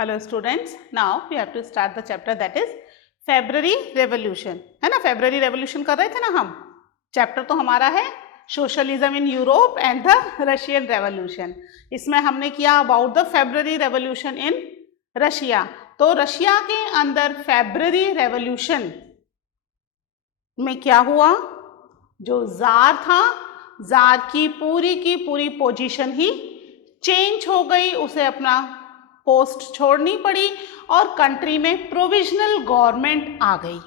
Hello students, now we have to start the chapter that is February revolution, है ना। February revolution कर रहे थे ना हम। चैप्टर तो हमारा है socialism in Europe and the Russian revolution. इसमें हमने किया about the February revolution in Russia. तो रशिया के अंदर फेब्रुअरी रेवोल्यूशन में क्या हुआ, जो जार था, जार की पूरी पोजीशन ही चेंज हो गई, उसे अपना पोस्ट छोड़नी पड़ी और कंट्री में प्रोविजनल गवर्नमेंट आ गई।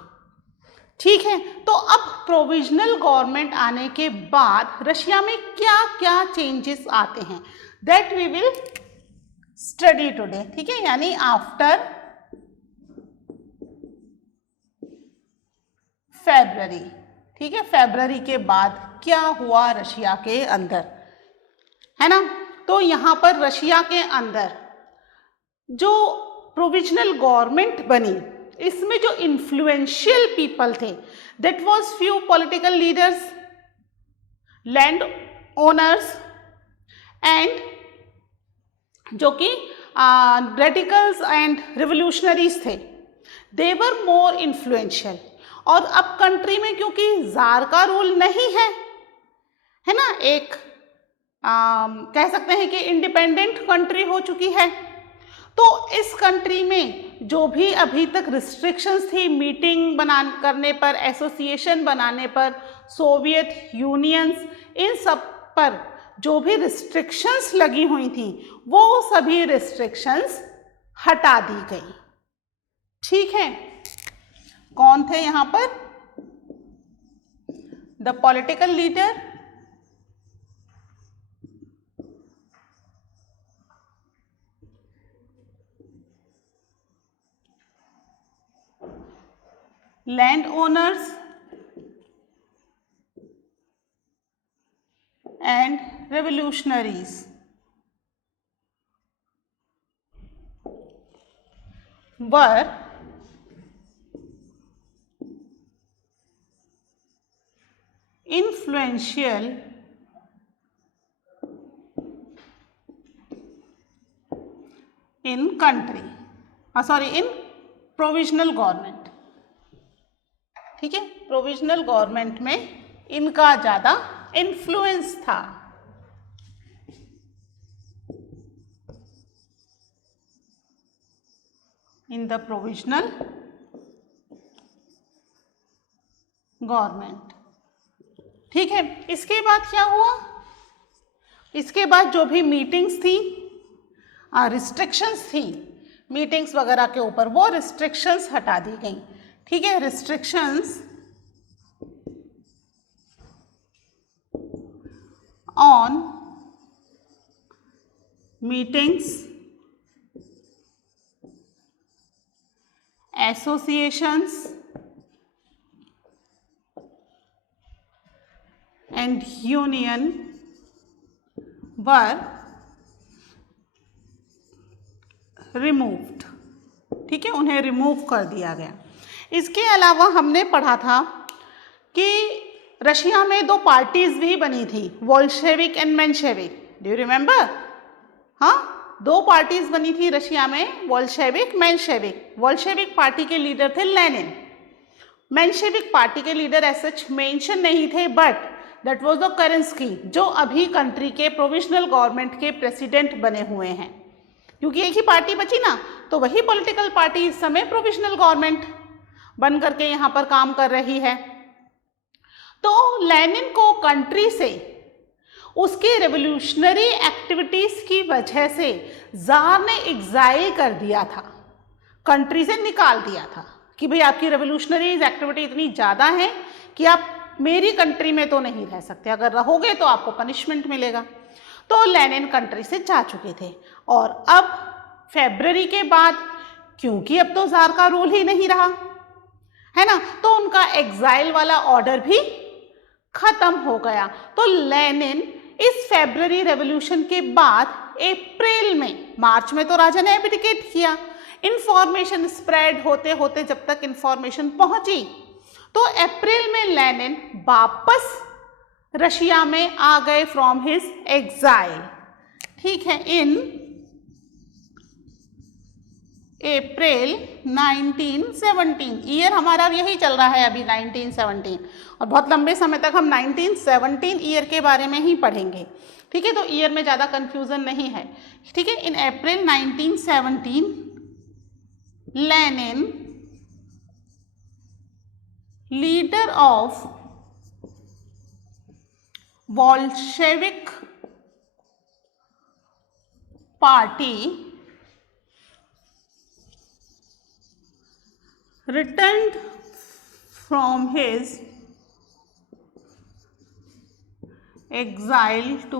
ठीक है, तो अब प्रोविजनल गवर्नमेंट आने के बाद रशिया में क्या क्या चेंजेस आते हैं, that we will study today. ठीक है, यानी आफ्टर फेब्रुअरी। ठीक है, फेब्रुअरी के बाद क्या हुआ रशिया के अंदर, है ना। तो यहां पर रशिया के अंदर जो प्रोविजनल गवर्नमेंट बनी, इसमें जो इन्फ्लुएंशियल पीपल थे, that was few political leaders, land owners and जो कि रेडिकल्स एंड रिवोल्यूशनरीज थे, दे वर मोर इन्फ्लुएंशियल। और अब कंट्री में क्योंकि जार का रूल नहीं है ना, एक कह सकते हैं कि इंडिपेंडेंट कंट्री हो चुकी है, तो इस कंट्री में जो भी अभी तक रिस्ट्रिक्शंस थी, मीटिंग करने पर, एसोसिएशन बनाने पर, सोवियत यूनियंस, इन सब पर जो भी रिस्ट्रिक्शंस लगी हुई थी, वो सभी रिस्ट्रिक्शंस हटा दी गई। ठीक है, कौन थे यहां पर? The political leader, land owners and revolutionaries were influential in country, in provisional government। ठीक है, प्रोविजनल गवर्नमेंट में इनका ज्यादा इन्फ्लुएंस था। In the provisional government. ठीक है, इसके बाद क्या हुआ? इसके बाद जो भी मीटिंग्स थी, रिस्ट्रिक्शंस थी मीटिंग्स वगैरह के ऊपर, वो रिस्ट्रिक्शंस हटा दी गई। ठीक है, restrictions on meetings, associations and union were removed. ठीक है, उन्हें रिमूव कर दिया गया। इसके अलावा हमने पढ़ा था कि रशिया में दो पार्टीज भी बनी थी, Bolshevik and Menshevik. Do you remember? हाँ, दो पार्टीज बनी थी रशिया में, बोल्शेविक, मेंशेविक। बोल्शेविक पार्टी के लीडर थे लेनिन। मेंशेविक पार्टी के लीडर ऐसे मेंशन नहीं थे, बट दैट वाज द केरेंस्की, जो अभी कंट्री के प्रोविजनल गवर्नमेंट के प्रेसिडेंट बने हुए हैं। क्योंकि एक ही पार्टी बची ना, तो वही पॉलिटिकल पार्टी इस समय प्रोविजनल गवर्नमेंट बन करके यहाँ पर काम कर रही है। तो लेनिन को कंट्री से उसके रेवोल्यूशनरी एक्टिविटीज की वजह से जार ने एग्जाइल कर दिया था, कंट्री से निकाल दिया था कि भाई आपकी रेवोल्यूशनरी एक्टिविटी इतनी ज़्यादा है कि आप मेरी कंट्री में तो नहीं रह सकते, अगर रहोगे तो आपको पनिशमेंट मिलेगा। तो लेनिन कंट्री से जा चुके थे। और अब फेब्रुअरी के बाद, क्योंकि अब तो जार का रूल ही नहीं रहा, है ना, तो उनका एग्जाइल वाला ऑर्डर भी खत्म हो गया। तो लेनिन इस फेब्रुअरी रेवोल्यूशन के बाद अप्रैल में, मार्च में तो राजा ने एब्डिकेट किया, इंफॉर्मेशन स्प्रेड होते होते जब तक इंफॉर्मेशन पहुंची, तो अप्रैल में लेनिन वापस रशिया में आ गए फ्रॉम हिज एग्जाइल। ठीक है, इन अप्रैल 1917, ईयर हमारा यही चल रहा है अभी 1917, और बहुत लंबे समय तक हम 1917 ईयर के बारे में ही पढ़ेंगे, ठीक है। तो ईयर में ज़्यादा कंफ्यूजन नहीं है, ठीक है। इन अप्रैल 1917 Lenin, leader of Bolshevik party, returned from his exile to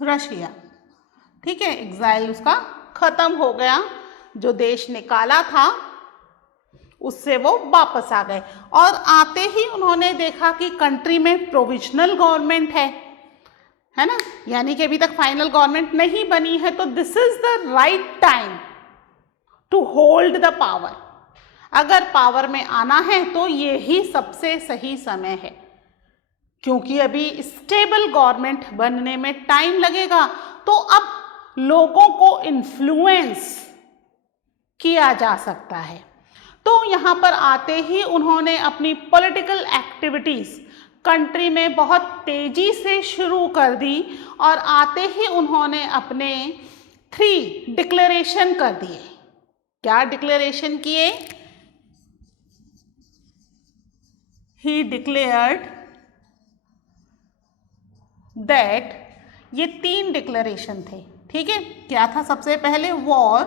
Russia, ठीक है। एग्जाइल उसका खत्म हो गया, जो देश निकाला था उससे वो वापस आ गए, और आते ही उन्होंने देखा कि कंट्री में प्रोविजनल गवर्नमेंट है ना, यानी कि अभी तक फाइनल गवर्नमेंट नहीं बनी है, तो this is the right time to hold the power. अगर पावर में आना है तो ये ही सबसे सही समय है, क्योंकि अभी स्टेबल गवर्नमेंट बनने में टाइम लगेगा, तो अब लोगों को इन्फ्लुएंस किया जा सकता है। तो यहाँ पर आते ही उन्होंने अपनी पॉलिटिकल एक्टिविटीज कंट्री में बहुत तेजी से शुरू कर दी, और आते ही उन्होंने अपने 3 डिक्लेरेशन कर दिए। क्या डिक्लेरेशन किए? He declared that, ये 3 डिक्लेरेशन थे, ठीक है। क्या था? सबसे पहले वॉर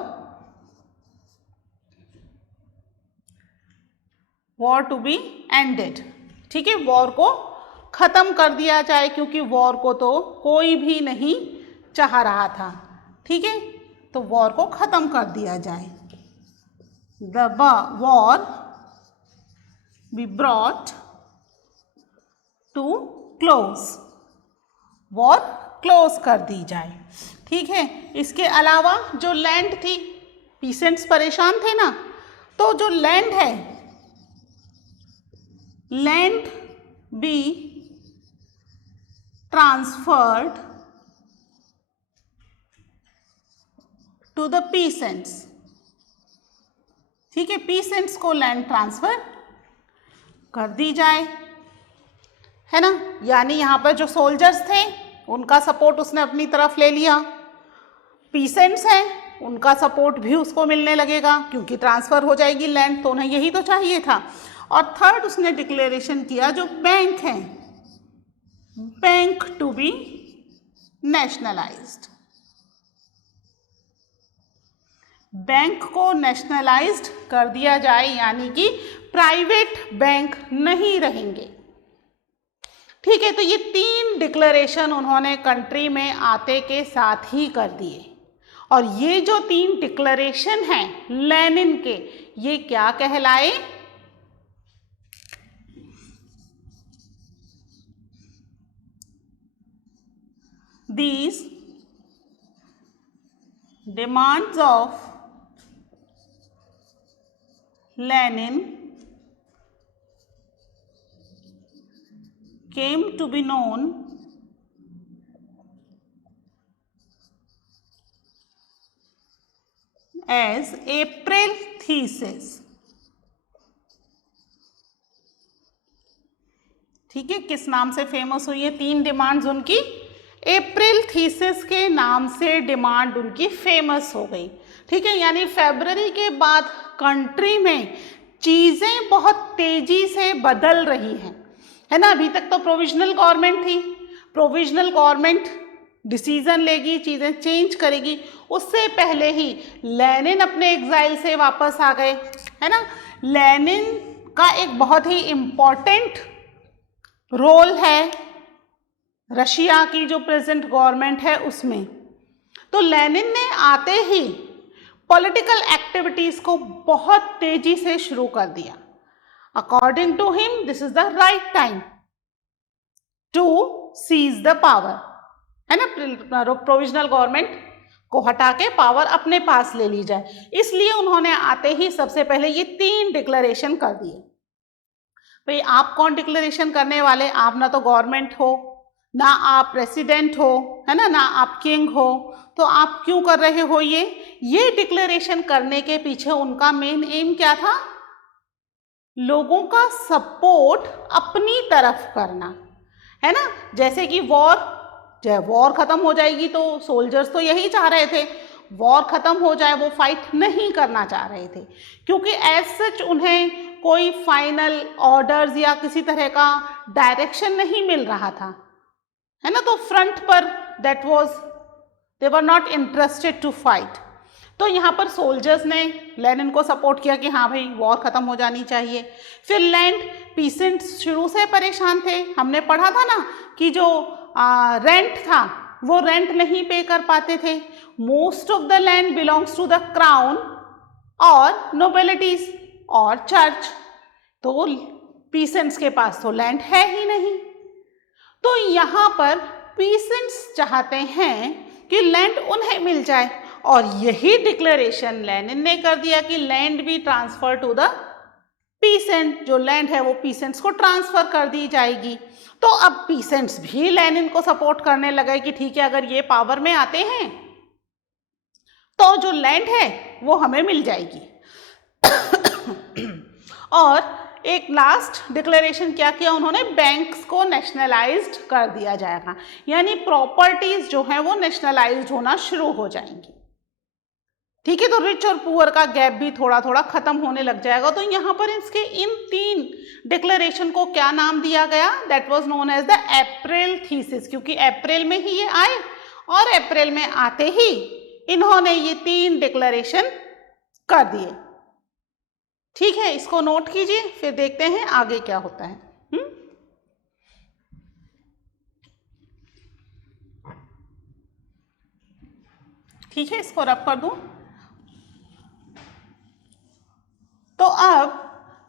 टू बी एंडेड, ठीक है, वॉर को खत्म कर दिया जाए, क्योंकि वॉर को तो कोई भी नहीं चाह रहा था, ठीक है। तो वॉर को खत्म कर दिया जाए। The war be brought to close, war close कर दी जाए, ठीक है। इसके अलावा जो लैंड थी, पीसेंट्स परेशान थे ना, तो जो लैंड है, land be transferred to the peasants, ठीक है। पीसेंट्स को लैंड ट्रांसफर कर दी जाए, है ना। यानी यहाँ पर जो सोल्जर्स थे उनका सपोर्ट उसने अपनी तरफ ले लिया, पीसेंट्स हैं उनका सपोर्ट भी उसको मिलने लगेगा, क्योंकि ट्रांसफ़र हो जाएगी लैंड, तो उन्हें यही तो चाहिए था। और थर्ड उसने डिक्लेरेशन किया, जो बैंक हैं, bank to be nationalised, bank को नेशनलाइज्ड कर दिया जाए, यानी कि प्राइवेट बैंक नहीं रहेंगे, ठीक है। तो ये 3 डिक्लेरेशन उन्होंने कंट्री में आते के साथ ही कर दिए, और ये जो 3 डिक्लेरेशन हैं लेनिन के, ये क्या कहलाए? These demands of Lenin came to be known as April Thesis, ठीक है। किस नाम से फेमस हुई है 3 डिमांड्स उनकी? अप्रैल थीसिस के नाम से डिमांड उनकी फेमस हो गई, ठीक है। यानी फरवरी के बाद कंट्री में चीज़ें बहुत तेजी से बदल रही हैं, है ना। अभी तक तो प्रोविजनल गवर्नमेंट थी, प्रोविजनल गवर्नमेंट डिसीजन लेगी, चीज़ें चेंज करेगी, उससे पहले ही लेनिन अपने एग्जाइल से वापस आ गए, है ना। लेनिन का एक बहुत ही इम्पॉर्टेंट रोल है रशिया की जो प्रेजेंट गवर्नमेंट है उसमें। तो लेनिन ने आते ही पॉलिटिकल एक्टिविटीज़ को बहुत तेजी से शुरू कर दिया। According to him this is the right time to seize the power, है ना। प्रोविजनल गवर्नमेंट को हटा के पावर अपने पास ले ली जाए, इसलिए उन्होंने आते ही सबसे पहले ये 3 डिक्लेरेशन कर दिए। भाई आप कौन डिक्लेरेशन करने वाले? आप ना तो गवर्नमेंट हो, ना आप प्रेसिडेंट हो, है ना, ना आप किंग हो, तो आप क्यों कर रहे हो ये डिक्लेरेशन करने के पीछे उनका मेन एम क्या था? लोगों का सपोर्ट अपनी तरफ करना, है ना। जैसे कि वॉर खत्म हो जाएगी, तो सोल्जर्स तो यही चाह रहे थे, वॉर खत्म हो जाए, वो फाइट नहीं करना चाह रहे थे, क्योंकि एज सच उन्हें कोई फाइनल ऑर्डर्स या किसी तरह का डायरेक्शन नहीं मिल रहा था, है ना। तो फ्रंट पर they were not interested to fight. तो यहाँ पर सोल्जर्स ने लेनिन को सपोर्ट किया कि हाँ भाई वॉर खत्म हो जानी चाहिए। फिर लैंड पीसेंट्स शुरू से परेशान थे, हमने पढ़ा था ना कि जो रेंट था वो रेंट नहीं पे कर पाते थे। Most of the land belongs to the crown और नोबिलिटीज और चर्च, तो पीसेंट्स के पास तो लैंड है ही नहीं। तो यहाँ पर पीसेंट्स चाहते हैं कि लैंड उन्हें मिल जाए, और यही डिक्लेरेशन लेनिन ने कर दिया कि लैंड भी ट्रांसफर टू द पीसेंट, जो लैंड है वो पीसेंट्स को ट्रांसफर कर दी जाएगी। तो अब पीसेंट्स भी लेनिन को सपोर्ट करने लगे कि ठीक है, अगर ये पावर में आते हैं तो जो लैंड है वो हमें मिल जाएगी। और एक लास्ट डिक्लेरेशन क्या किया उन्होंने? बैंक्स को नेशनलाइज्ड कर दिया जाएगा, यानी प्रॉपर्टीज जो है वो नेशनलाइज्ड होना शुरू हो जाएंगी। ठीक है, तो रिच और पुअर का गैप भी थोड़ा थोड़ा खत्म होने लग जाएगा। तो यहाँ पर इसके इन 3 डिक्लेरेशन को क्या नाम दिया गया? That was known as the April thesis, क्योंकि अप्रैल में ही ये आए और अप्रैल में आते ही इन्होंने ये 3 डिक्लेरेशन कर दिए। ठीक है, इसको नोट कीजिए, फिर देखते हैं आगे क्या होता है। ठीक है, इसको रब कर दूं। तो अब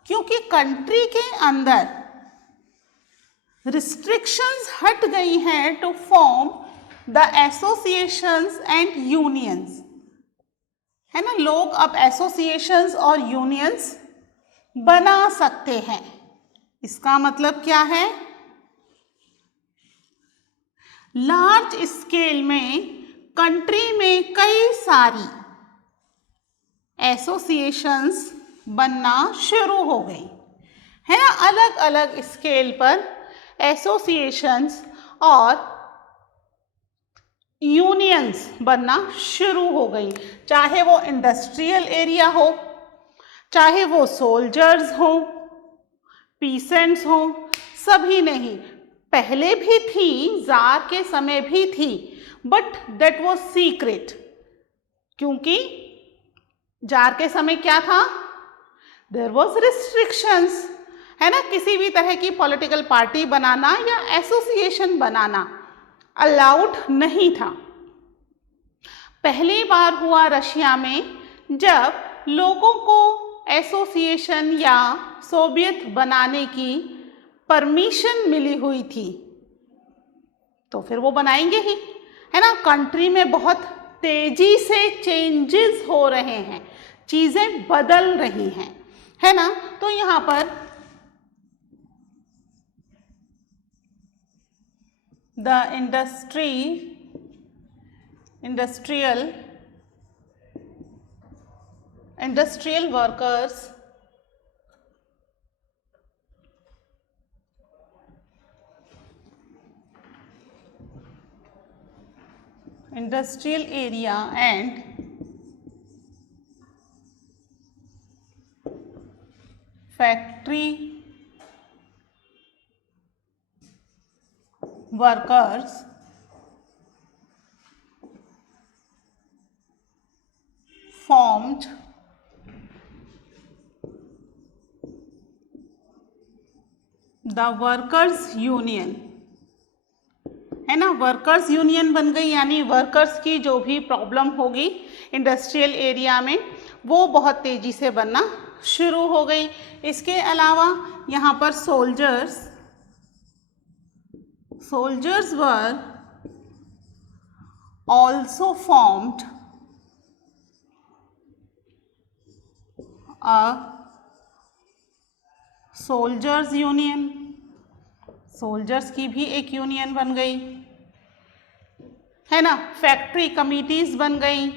क्योंकि कंट्री के अंदर रिस्ट्रिक्शंस हट गई हैं to form the associations and unions, है ना, लोग अब एसोसिएशंस और यूनियंस बना सकते हैं। इसका मतलब क्या है? लार्ज स्केल में कंट्री में कई सारी एसोसिएशंस बनना शुरू हो गई, है ना, अलग अलग स्केल पर एसोसिएशंस और यूनियंस बनना शुरू हो गई, चाहे वो इंडस्ट्रियल एरिया हो, चाहे वो सोल्जर्स हो, पीसेंट्स हो, सभी नहीं। पहले भी थी, जार के समय भी थी, बट दैट वाज सीक्रेट, क्योंकि जार के समय क्या था? देयर वाज रिस्ट्रिक्शंस, है ना, किसी भी तरह की पॉलिटिकल पार्टी बनाना या एसोसिएशन बनाना अलाउड नहीं था। पहली बार हुआ रशिया में जब लोगों को एसोसिएशन या सोवियत बनाने की परमिशन मिली हुई थी, तो फिर वो बनाएंगे ही, है ना। कंट्री में बहुत तेजी से चेंजेस हो रहे हैं, चीजें बदल रही हैं, है ना। तो यहाँ पर the industrial workers industrial area and factory workers formed the workers union, है ना, वर्कर्स यूनियन बन गई, यानी वर्कर्स की जो भी प्रॉब्लम होगी इंडस्ट्रियल एरिया में वो बहुत तेजी से बनना शुरू हो गई। इसके अलावा यहाँ पर soldiers were also formed a soldiers union, soldiers की भी एक यूनियन बन गई, है ना, फैक्ट्री कमिटीज बन गई।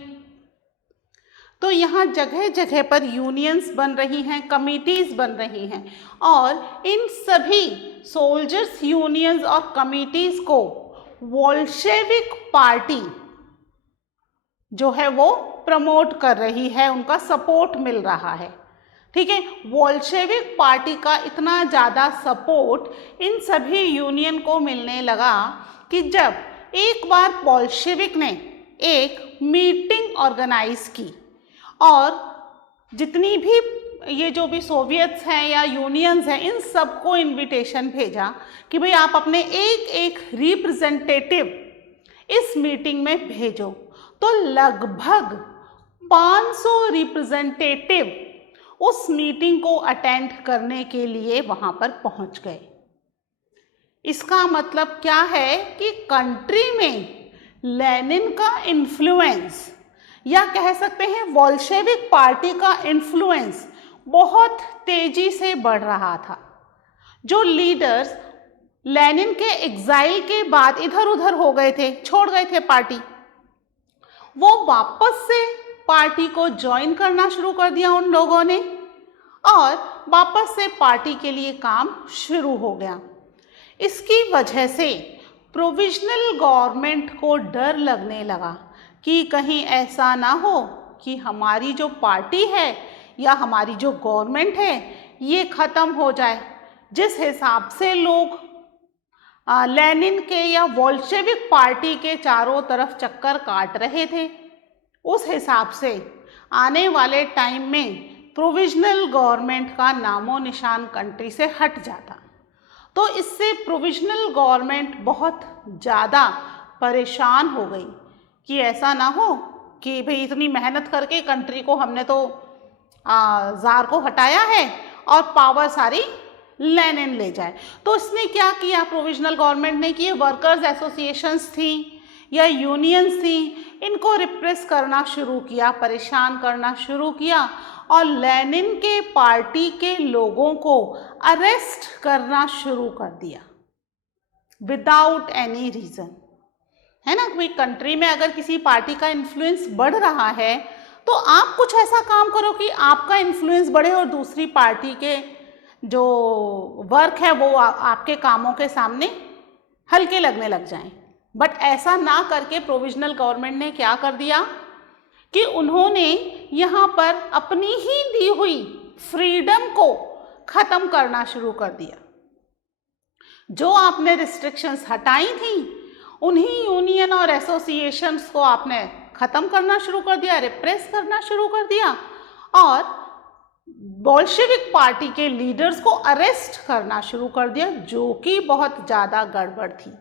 तो यहाँ जगह जगह पर यूनियंस बन रही हैं, कमिटीज बन रही हैं, और इन सभी सोल्जर्स यूनियंस और कमिटीज को बोल्शेविक पार्टी जो है वो प्रमोट कर रही है, उनका सपोर्ट मिल रहा है। ठीक है, बोल्शेविक पार्टी का इतना ज़्यादा सपोर्ट इन सभी यूनियन को मिलने लगा कि जब एक बार बोल्शेविक ने एक मीटिंग ऑर्गेनाइज की और जितनी भी ये जो भी सोवियत्स हैं या यूनियंस हैं, इन सबको इनविटेशन भेजा कि भाई आप अपने एक एक रिप्रेजेंटेटिव इस मीटिंग में भेजो। तो लगभग 500 रिप्रेजेंटेटिव उस मीटिंग को अटेंड करने के लिए वहां पर पहुंच गए। इसका मतलब क्या है कि कंट्री में लेनिन का इन्फ्लुएंस, या कह सकते हैं बोल्शेविक पार्टी का इन्फ्लुएंस बहुत तेजी से बढ़ रहा था। जो लीडर्स लेनिन के एग्जाइल के बाद इधर उधर हो गए थे, छोड़ गए थे पार्टी, वो वापस से पार्टी को ज्वाइन करना शुरू कर दिया उन लोगों ने, और वापस से पार्टी के लिए काम शुरू हो गया। इसकी वजह से प्रोविजनल गवर्नमेंट को डर लगने लगा कि कहीं ऐसा ना हो कि हमारी जो पार्टी है या हमारी जो गवर्नमेंट है ये ख़त्म हो जाए। जिस हिसाब से लोग लेनिन के या बोल्शेविक पार्टी के चारों तरफ चक्कर काट रहे थे, उस हिसाब से आने वाले टाइम में प्रोविजनल गवर्नमेंट का नामो निशान कंट्री से हट जाता। तो इससे प्रोविजनल गवर्नमेंट बहुत ज़्यादा परेशान हो गई कि ऐसा ना हो कि भाई इतनी मेहनत करके कंट्री को हमने तो ज़ार को हटाया है और पावर सारी लेनिन ले जाए। तो इसने क्या किया, प्रोविजनल गवर्नमेंट ने कि वर्कर्स एसोसिएशंस थी या यूनियंस थी, इनको रिप्रेस करना शुरू किया, परेशान करना शुरू किया, और लेनिन के पार्टी के लोगों को अरेस्ट करना शुरू कर दिया विदाउट एनी रीज़न। है ना, कोई कंट्री में अगर किसी पार्टी का इन्फ्लुएंस बढ़ रहा है तो आप कुछ ऐसा काम करो कि आपका इन्फ्लुएंस बढ़े और दूसरी पार्टी के जो वर्क है वो आपके कामों के सामने हल्के लगने लग जाएं। बट ऐसा ना करके प्रोविजनल गवर्नमेंट ने क्या कर दिया कि उन्होंने यहाँ पर अपनी ही दी हुई फ्रीडम को ख़त्म करना शुरू कर दिया। जो आपने रिस्ट्रिक्शंस हटाई थी उन्हीं यूनियन और एसोसिएशंस को आपने ख़त्म करना शुरू कर दिया, रिप्रेस करना शुरू कर दिया, और बोल्शेविक पार्टी के लीडर्स को अरेस्ट करना शुरू कर दिया, जो कि बहुत ज़्यादा गड़बड़ थी।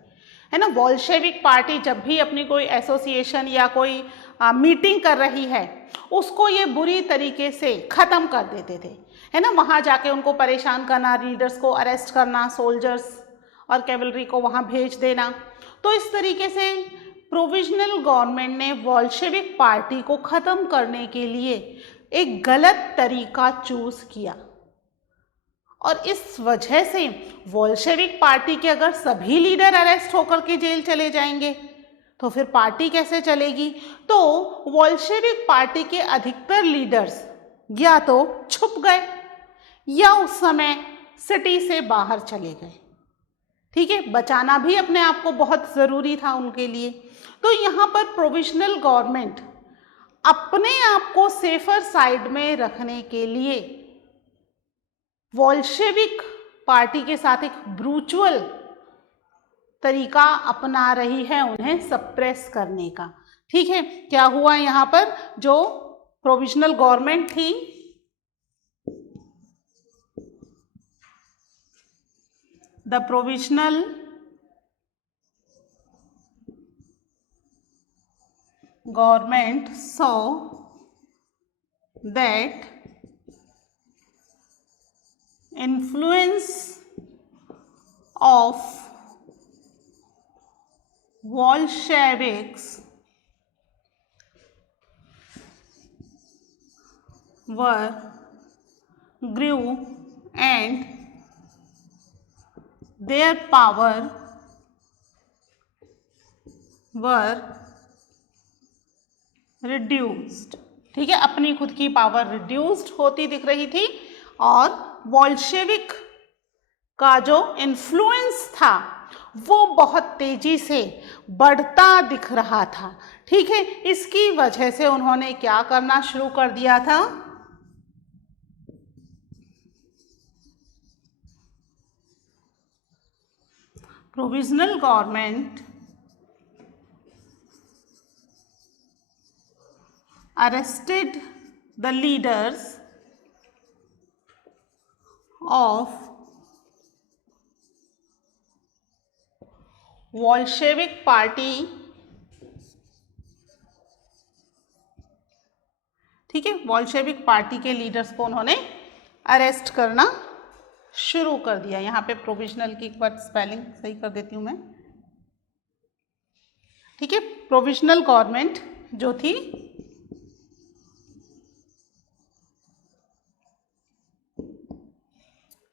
है ना, बोल्शेविक पार्टी जब भी अपनी कोई एसोसिएशन या कोई मीटिंग कर रही है उसको ये बुरी तरीके से ख़त्म कर देते थे। है ना, वहाँ जाके उनको परेशान करना, लीडर्स को अरेस्ट करना, सोल्जर्स और कैवलरी को वहाँ भेज देना। तो इस तरीके से प्रोविजनल गवर्नमेंट ने बोल्शेविक पार्टी को ख़त्म करने के लिए एक गलत तरीका चूज़ किया, और इस वजह से बोल्शेविक पार्टी के अगर सभी लीडर अरेस्ट होकर के जेल चले जाएंगे तो फिर पार्टी कैसे चलेगी। तो बोल्शेविक पार्टी के अधिकतर लीडर्स या तो छुप गए या उस समय सिटी से बाहर चले गए। ठीक है, बचाना भी अपने आप को बहुत ज़रूरी था उनके लिए। तो यहाँ पर प्रोविजनल गवर्नमेंट अपने आप को सेफर साइड में रखने के लिए बोल्शेविक पार्टी के साथ एक ब्रूचुअल तरीका अपना रही है उन्हें सप्रेस करने का। ठीक है, क्या हुआ यहाँ पर, जो प्रोविजनल गवर्नमेंट थी the provisional government saw that influence of Bolsheviks grew and their power were reduced। ठीक है, अपनी खुद की पावर रिड्यूस्ड होती दिख रही थी और बोल्शेविक का जो इन्फ्लुएंस था वो बहुत तेजी से बढ़ता दिख रहा था। ठीक है, इसकी वजह से उन्होंने क्या करना शुरू कर दिया था? Provisional government arrested the leaders of Bolshevik party। ठीक है, बोल्शेविक पार्टी के लीडर्स को उन्होंने अरेस्ट करना शुरू कर दिया। यहाँ पे प्रोविजनल की एक बार स्पेलिंग सही कर देती हूँ मैं। ठीक है, प्रोविजनल गवर्नमेंट जो थी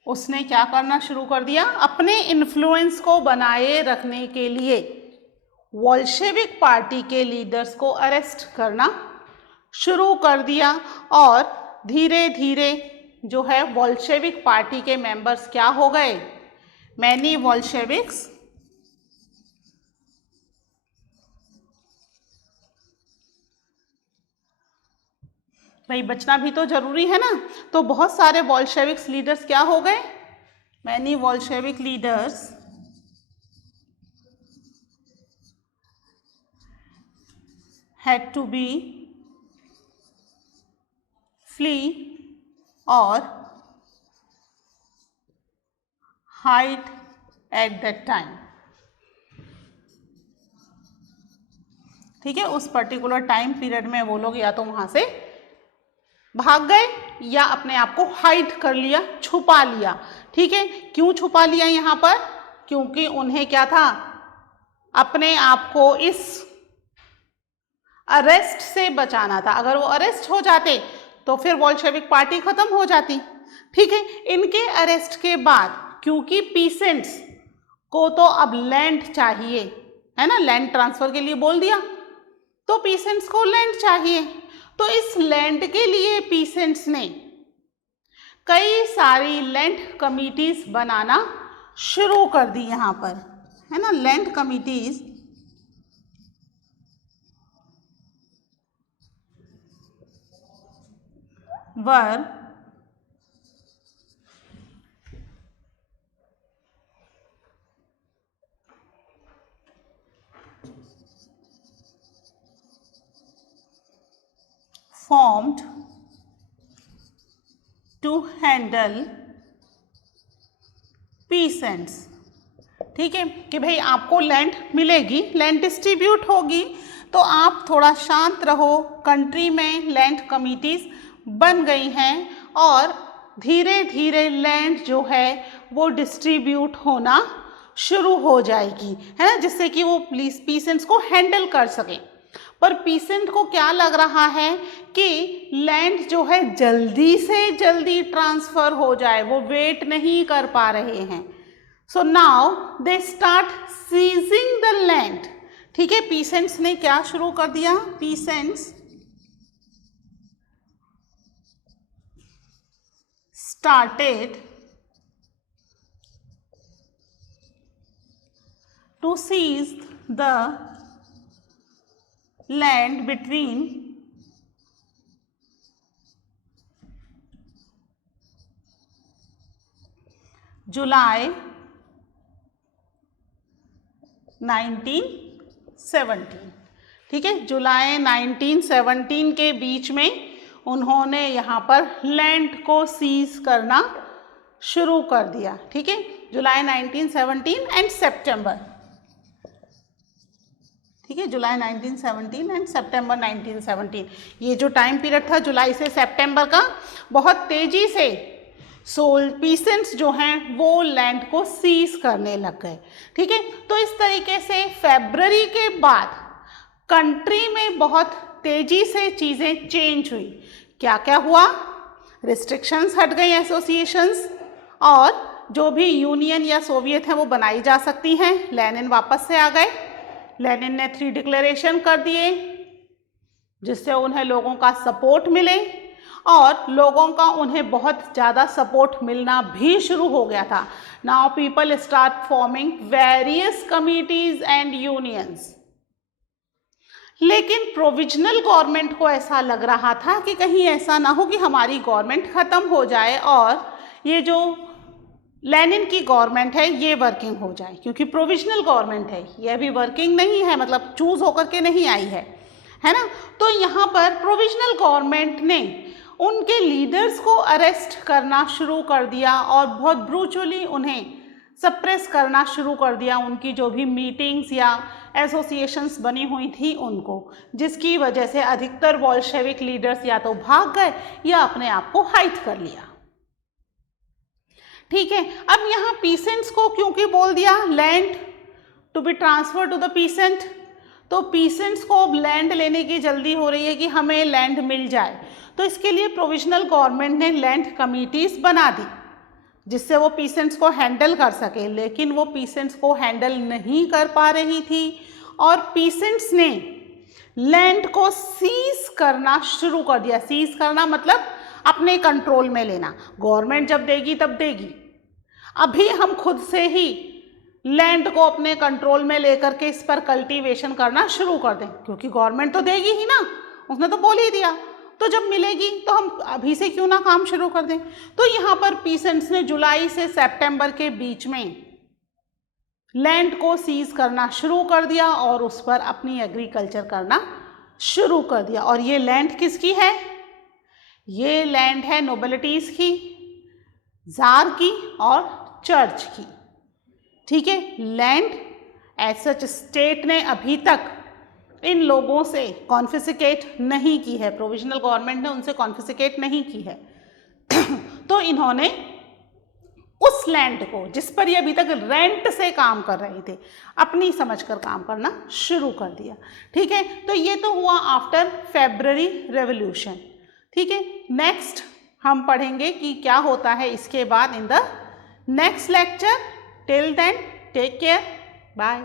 उसने क्या करना शुरू कर दिया? अपने इन्फ्लुएंस को बनाए रखने के लिए बोल्शेविक पार्टी के लीडर्स को अरेस्ट करना शुरू कर दिया और धीरे धीरे जो है बोल्शेविक पार्टी के मेंबर्स क्या हो गए? मैनी बोल्शेविक्स भाई बचना भी तो जरूरी है ना, तो बहुत सारे बोल्शेविक्स लीडर्स क्या हो गए? Many Bolshevik leaders had to be flee और हाइड एट दैट टाइम। ठीक है, उस पर्टिकुलर टाइम पीरियड में वो लोग या तो वहां से भाग गए या अपने आप को हाइड कर लिया, छुपा लिया। ठीक है, क्यों छुपा लिया यहाँ पर? क्योंकि उन्हें क्या था? अपने आप को इस अरेस्ट से बचाना था। अगर वो अरेस्ट हो जाते तो फिर बोल्शेविक पार्टी खत्म हो जाती। ठीक है, इनके अरेस्ट के बाद क्योंकि पीसेंट्स को तो अब लैंड चाहिए, है ना, लैंड ट्रांसफर के लिए बोल दिया, तो पीसेंट्स को लैंड चाहिए। तो इस लैंड के लिए पीसेंट्स ने कई सारी लैंड कमिटीज बनाना शुरू कर दी। यहाँ पर है ना, land committees were formed to handle peasants। ठीक है, कि भाई आपको लैंड मिलेगी, लैंड डिस्ट्रीब्यूट होगी, तो आप थोड़ा शांत रहो। कंट्री में लैंड कमिटीज बन गई हैं और धीरे धीरे लैंड जो है वो डिस्ट्रीब्यूट होना शुरू हो जाएगी, है ना, जिससे कि वो पीसेंट्स को हैंडल कर सकें। पर पीसेंट को क्या लग रहा है कि लैंड जो है जल्दी से जल्दी ट्रांसफर हो जाए, वो वेट नहीं कर पा रहे हैं। So now they start seizing the land. ठीक है, पीसेंट्स ने क्या शुरू कर दिया? Peasants started to seize the land between July 1917। ठीक है, जुलाई 1917 के बीच में उन्होंने यहाँ पर लैंड को सीज करना शुरू कर दिया। ठीक है, जुलाई 1917 एंड सितंबर। ठीक है, जुलाई 1917 एंड सितंबर 1917, ये जो टाइम पीरियड था जुलाई से सितंबर का, बहुत तेजी से पीसेंट्स जो हैं वो लैंड को सीज करने लग गए। ठीक है, तो इस तरीके से फरवरी के बाद कंट्री में बहुत तेजी से चीज़ें चेंज हुई। क्या क्या हुआ? रिस्ट्रिक्शंस हट गई एसोसिएशंस और जो भी यूनियन या सोवियत हैं वो बनाई जा सकती हैं। लेनिन वापस से आ गए, लेनिन ने 3 डिक्लेरेशन कर दिए जिससे उन्हें लोगों का सपोर्ट मिले, और लोगों का उन्हें बहुत ज़्यादा सपोर्ट मिलना भी शुरू हो गया था। Now people start forming various committees and unions. लेकिन प्रोविजनल गवर्नमेंट को ऐसा लग रहा था कि कहीं ऐसा ना हो कि हमारी गवर्नमेंट ख़त्म हो जाए और ये जो लेनिन की गवर्नमेंट है ये वर्किंग हो जाए, क्योंकि प्रोविजनल गवर्नमेंट है, ये अभी वर्किंग नहीं है, मतलब चूज होकर के नहीं आई है ना। तो यहाँ पर प्रोविजनल गवर्नमेंट ने उनके लीडर्स को अरेस्ट करना शुरू कर दिया और बहुत ब्रूचुअली उन्हें सप्रेस करना शुरू कर दिया, उनकी जो भी मीटिंग्स या एसोसिएशंस बनी हुई थी उनको, जिसकी वजह से अधिकतर बोल्शेविक लीडर्स या तो भाग गए या अपने आप को हाइड कर लिया। ठीक है, अब यहाँ पीसेंट्स को क्योंकि बोल दिया land to be transfer to the peasant, तो पीसेंट्स को अब लैंड लेने की जल्दी हो रही है कि हमें लैंड मिल जाए। तो इसके लिए प्रोविजनल गवर्नमेंट ने लैंड कमिटीज़ बना दी जिससे वो पीसेंट्स को हैंडल कर सके, लेकिन वो पीसेंट्स को हैंडल नहीं कर पा रही थी और पीसेंट्स ने लैंड को सीज करना शुरू कर दिया। सीज करना मतलब अपने कंट्रोल में लेना, गवर्नमेंट जब देगी तब देगी, अभी हम खुद से ही लैंड को अपने कंट्रोल में लेकर के इस पर कल्टीवेशन करना शुरू कर दें, क्योंकि गवर्नमेंट तो देगी ही ना, उसने तो बोल ही दिया, तो जब मिलेगी तो हम अभी से क्यों ना काम शुरू कर दें। तो यहाँ पर पीसेंट्स ने जुलाई से सितंबर के बीच में लैंड को सीज करना शुरू कर दिया और उस पर अपनी एग्रीकल्चर करना शुरू कर दिया। और ये लैंड किसकी है? ये लैंड है नोबिलिटीज़ की, जार की और चर्च की। ठीक है, लैंड एज सच स्टेट ने अभी तक इन लोगों से कॉन्फिस्केट नहीं की है, प्रोविजनल गवर्नमेंट ने उनसे कॉन्फिस्केट नहीं की है। तो इन्होंने उस लैंड को जिस पर ये अभी तक रेंट से काम कर रहे थे, अपनी समझकर काम करना शुरू कर दिया। ठीक है, तो ये तो हुआ आफ्टर फेब्रुअरी रेवोल्यूशन। ठीक है, नेक्स्ट हम पढ़ेंगे कि क्या होता है इसके बाद in the next lecture. Till then take care, bye.